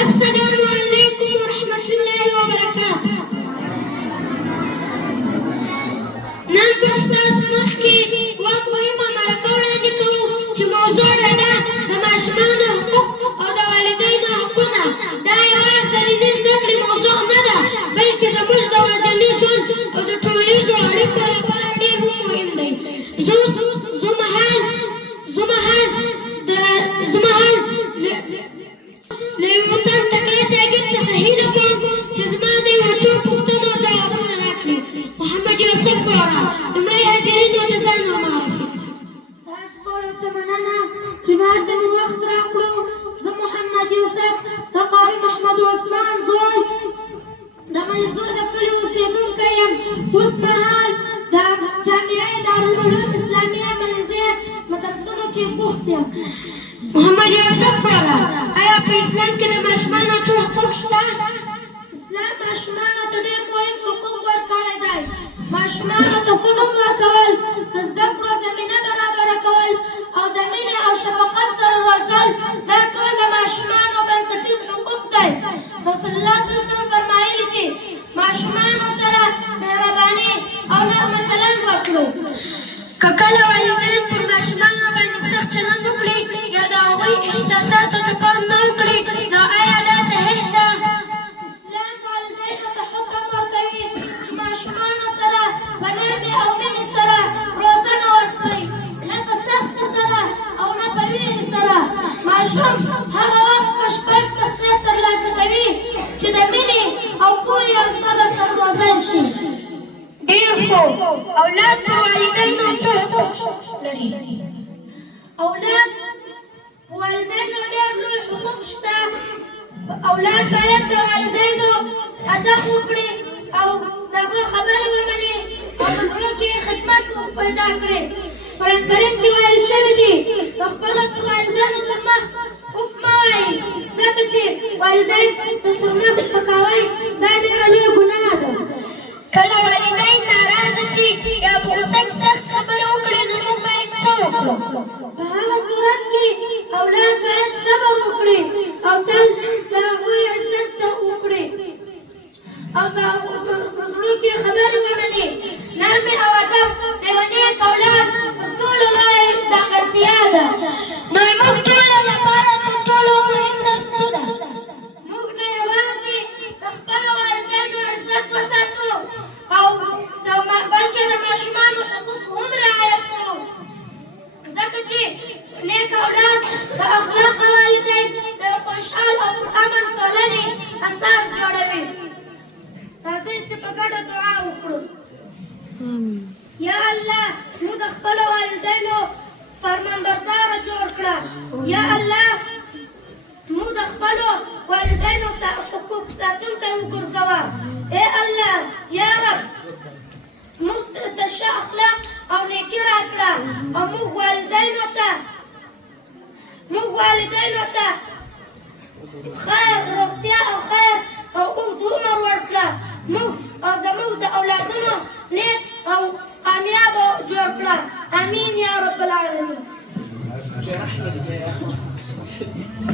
السلام عليكم ورحمة الله وبركاته. نن په ستاسو مخ کې یوه مهمه مرکه وړاندې کوو چې موضوع یې ده د ماشومانو حقوق او د والدینو حقونه. دا یوازې د دیني زده کړې موضوع نه ده، بلکې زموږ د ورځني ژوند او د ټولنیزو اړیکو لپاره ډېر مهم دی. له یوه تن تکړه شاګرد څخه هیله کوم چې زما د یو څو پوښتنو ځوابونه راکړي. محمد یوسف وروره، لومړی حاضرینو ته ځان ومعرفي کړه. تاسو ټولو ته مننه چې ما ته مې وخت راکړو. زه محمد یوسف د قاري محمد عثمان زوی د ملزو د کلي اوسېدونکی یم. اوس مهال د جامعې دارالعلوم اسلامیه ملزې مدرسونو کې بوخت یم. محمد یوسف وروره، آیا په اسلام کې د ماشومانو څو حقوق شته؟ اسلام ماشومانو ته ډېر مهم حقوق ورکړی دی. ماشومانو ته ښه نوم ورکول، د زده کړو زمینه برابره کول او د مینې او شفقت سره روزل، دا ټول د ماشومانو بنسټیز حقوق دی. رسول الله صلی الله علیه وسلم فرمایلي دي ماشومانو سره مهرباني او نرمه چلند وکړو. که کله والدین پر ماشومانو باندې سخت چلند وکړي یا د هغوی احساساتو ته پام نه وکړي، نو آیا دا صحیح ده؟ اسلام والدینو ته حکم ورکوي چې ماشومانو سره په نرمۍ او مینې سره روزنه ورکړئ، نه په سختۍ سره او نه په ویرې سره. ماشوم هغه وخت بشپړ شخصیت ترلاسه کوي چې د مینې او پوهې او صبر سره روزل شي. ډېر ښه. اولاد پر والدینو څو حقوق لري؟ اولاد په والدینو ډېر لوی حقوق شته. اولاد باید د والدینو ادب وکړي او د هغوی خبرې ومني او په زړه کې خدمت پیدا کړي. قرآن کریم کې ویل شوي دي د خپلو والدینو تر مخ اوف مه وایئ، ځکه چې والدین ته تر مخ سپکاوی دا ډېره لویه ګناه ده. کله والدین ناراضه شي یا په غوسه کې سخت خبرې وکړي، نو موږ باید څه وکړو؟ په هغه صورت کې اولاد باید صبر وکړي او تل د هغوی عزت ته وکړي او په زړه کې خبرې ومني. نرمي او ادب د یو نیک اولاد تر ټولو لویه ځانګړتیا ده. نو موږ ټولو لپاره تر ټولو مهم درس څه ده؟ موږ نه یوازې د خپلو والدینو عزت وساتو او بلکې د ماشومانو حقوق هم رعایت کړو، ځکه چې نیک اولاد د اخلاقو والدین د خوشحال او پرامن ټولنې اساس جوړوي. راځئ چې په ګډه دعا وکړو. یا الله، موږ د خپلو والدینو فرمانبرداره جوړ کړه. یا الله، موږ د خپلو والدینو حقوق ساتونکی وګرځوه. ای الله، یا رب، موږ ته ښه اخلاق او نیکي راکړه او موږ والدینو ته خیر، روغتیا او خیر او اوږد عمر ورکړه. موږ او زموږ د اولادونو نیک او کامیابه جوړ کړه. امین یا رب العالمین.